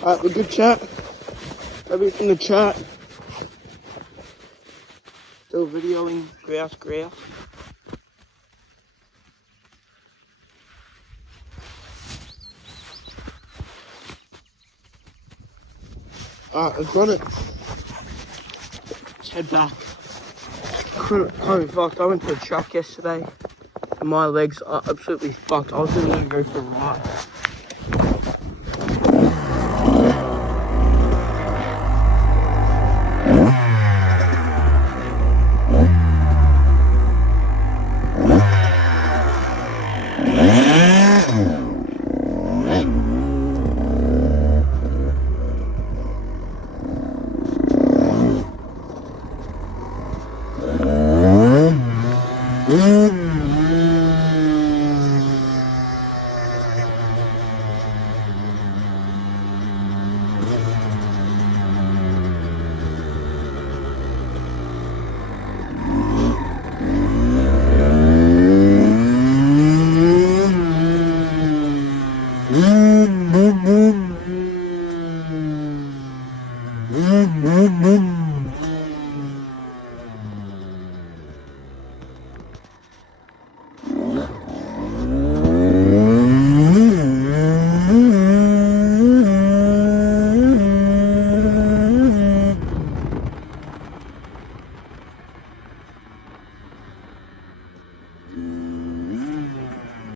Alright, we're good chat. Everything in the chat. Still videoing grouse. Alright, I've got it. Let's head back. Holy fuck, I went to the track yesterday and my legs are absolutely fucked. I was gonna even go for a ride. Mm-hmm.